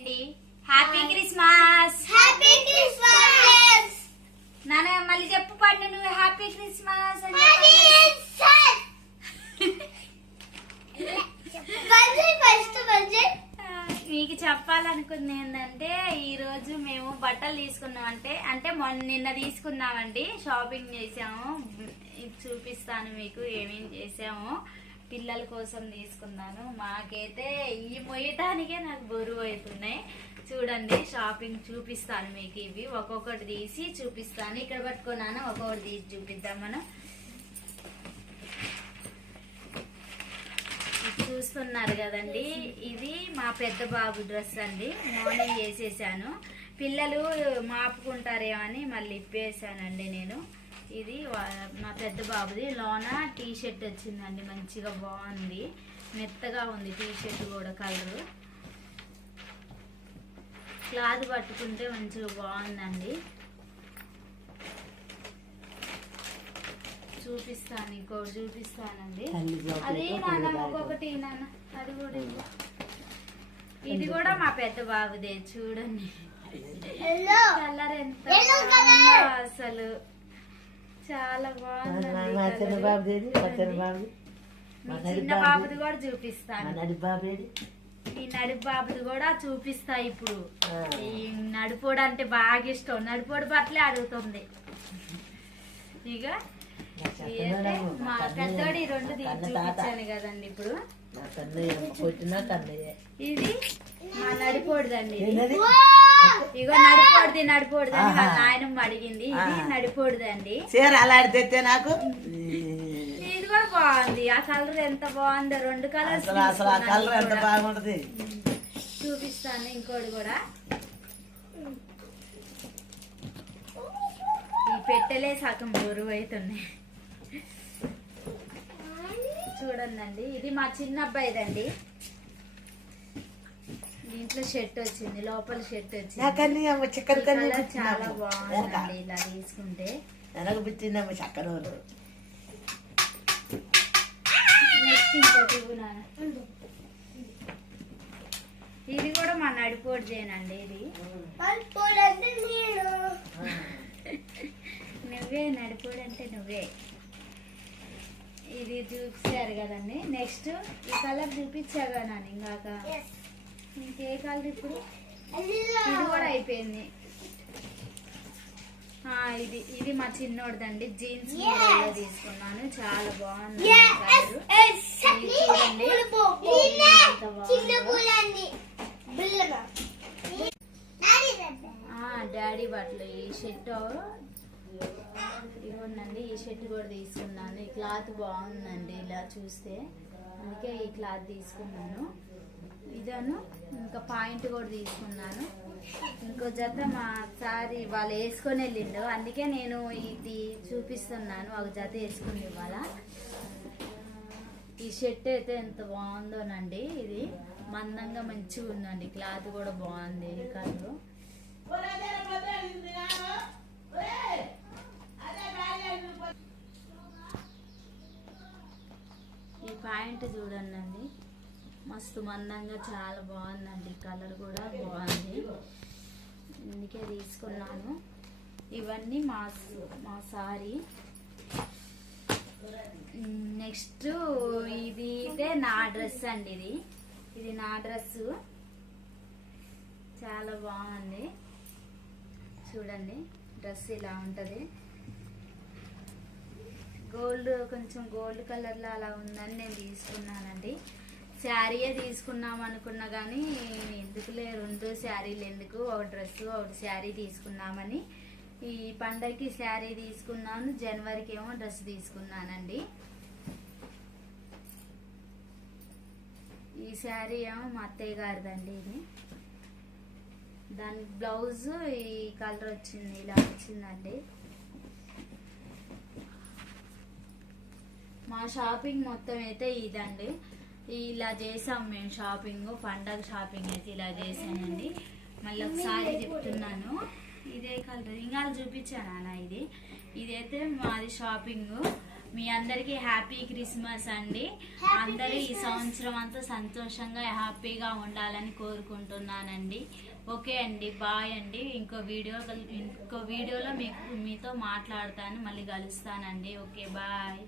అండి. Happy Christmas. Happy Christmas నాన్న. మళ్ళీ చెప్పు పండు నువ్వు హ్యాపీ క్రిస్మస్ అని. మీకు చెప్పాలనుకుంది ఏంటంటే ఈ రోజు మేము బట్టలు తీసుకున్నాం. అంటే నిన్న తీసుకున్నామండి. షాపింగ్ చేసాము. చూపిస్తాను మీకు ఏమేం చేసాము. పిల్లల కోసం తీసుకున్నాను. మాకైతే ఈ మొయ్యటానికే నాకు బరువు అవుతున్నాయి. చూడండి షాపింగ్ చూపిస్తాను మీకు. ఇవి ఒక్కొక్కటి తీసి చూపిస్తాను. ఇక్కడ పట్టుకున్నాను. ఒక్కొక్కటి తీసి చూపిద్దాం మనం. చూస్తున్నారు కదండి, ఇది మా పెద్ద బాబు డ్రెస్ అండి. మార్నింగ్ వేసేసాను. పిల్లలు మాపుకుంటారేమని మళ్ళీ ఇప్పేసానండి నేను. ఇది మా పెద్ద బాబుది. లోన టీ షర్ట్ వచ్చిందండి. మంచిగా బాగుంది. మెత్తగా ఉంది టీ షర్ట్ కూడా. కలరు క్లాత్ పట్టుకుంటే మంచిగా బాగుందండి. చూపిస్తాను. ఇంకోటి చూపిస్తానండి. అది నాన్న ఇంకొకటి నాన్న. అది కూడా ఇది కూడా మా పెద్ద బాబుదే. చూడండి కలర్ ఎంత అసలు చాలా బాగుంది. చిన్న బాబుది కూడా చూపిస్తాను. ఈ నడుపు బాబుది కూడా చూపిస్తా ఇప్పుడు. ఈ నడుపోడు అంటే బాగా ఇష్టం. నడుపోడు బట్టలే అడుగుతుంది. ఇక మా పెద్దోడి రెండు చూపించాను కదండి ఇప్పుడు. ఇది మా నడిపోడుదండి. ఇగో నడిపోడుదని మా నాయనమ్మ అడిగింది. ఇది నడిపోడుదండి. నాకు ఇది కూడా బాగుంది. ఆ కలర్ ఎంత బాగుందో. రెండు కలర్స్ బాగుంటది. చూపిస్తాను. ఇంకోటి కూడా ఈ పెట్టెలే సగం బరువు అవుతున్నాయి. చూడండి, ఇది మా చిన్న అబ్బాయిదండి. దీంట్లో షర్ట్ వచ్చింది. లోపల షర్ట్ వచ్చింది. చాలా బాగుందండి ఇలా తీసుకుంటే. నెక్స్ట్ ఇంకోటి ఇది కూడా మా నడిపోడుదేనండి. ఇది నువ్వే నడిపోడు అంటే నువ్వే. ఇది చూపించారు కదండి. నెక్స్ట్ ఈ కలర్ చూపించాగా నాన్న ఇందాక. ఇంకే కలర్ ఇప్పుడు? ఇది కూడా అయిపోయింది. ఇది మా చిన్నోడిదండి. జీన్స్ తీసుకున్నాను. చాలా బాగుంది చూడండి. డాడీ బట్టలు. ఈ షర్ట్ ఇవ్వండి. ఈ షర్ట్ కూడా తీసుకున్నాను. ఈ క్లాత్ బాగుందండి ఇలా చూస్తే. అందుకే ఈ క్లాత్ తీసుకున్నాను. ఇదను ఇంకా పాయింట్ కూడా తీసుకున్నాను. ఇంకో జత మా సారి వాళ్ళు వేసుకొని వెళ్ళిండు. అందుకే నేను ఇది చూపిస్తున్నాను. ఒక జత వేసుకుని ఇవాళ. ఈ షర్ట్ అయితే ఎంత బాగుందోనండి. ఇది మందంగా మంచిగా ఉందండి. క్లాత్ కూడా బాగుంది. కలరు ఈ పాయింట్ చూడండి. మస్తు మందంగా చాలా బాగుందండి. కలర్ కూడా బాగుంది. అందుకే తీసుకున్నాను. ఇవన్నీ మా సారీ. నెక్స్ట్ ఇది అయితే నా డ్రెస్ అండి. ఇది నా డ్రెస్. చాలా బాగుంది. చూడండి డ్రెస్ ఇలా ఉంటుంది. కొంచెం గోల్డ్ కలర్లో అలా ఉందని నేను తీసుకున్నానండి. శారీయే తీసుకున్నాం అనుకున్నా కానీ ఎందుకులే రెండు శారీలు ఎందుకు, ఒక డ్రెస్ ఒకటి శారీ తీసుకున్నామని ఈ పండగకి శారీ తీసుకున్నాను. జనవరికి ఏమో డ్రెస్ తీసుకున్నానండి. ఈ శారీ ఏమో మా అత్తయ్య గారిదండి. ఇది దాని బ్లౌజ్ ఈ కలర్ వచ్చింది. ఇలా వచ్చిందండి. మా షాపింగ్ మొత్తం అయితే ఇదండి. ఇలా చేసాం మేము షాపింగ్. పండగ షాపింగ్ అయితే ఇలా చేసానండి. మళ్ళీ ఒకసారి చెప్తున్నాను. ఇదే కలర్ ఇంకా చూపించాను అన్న. ఇదైతే మాది షాపింగ్. మీ అందరికీ హ్యాపీ క్రిస్మస్ అండి. అందరూ ఈ సంవత్సరం అంతా సంతోషంగా హ్యాపీగా ఉండాలని కోరుకుంటున్నానండి. ఓకే అండి, బాయ్ అండి. ఇంకో వీడియోలో మీతో మాట్లాడతాను, మళ్ళీ కలుస్తానండి. Okay, bye.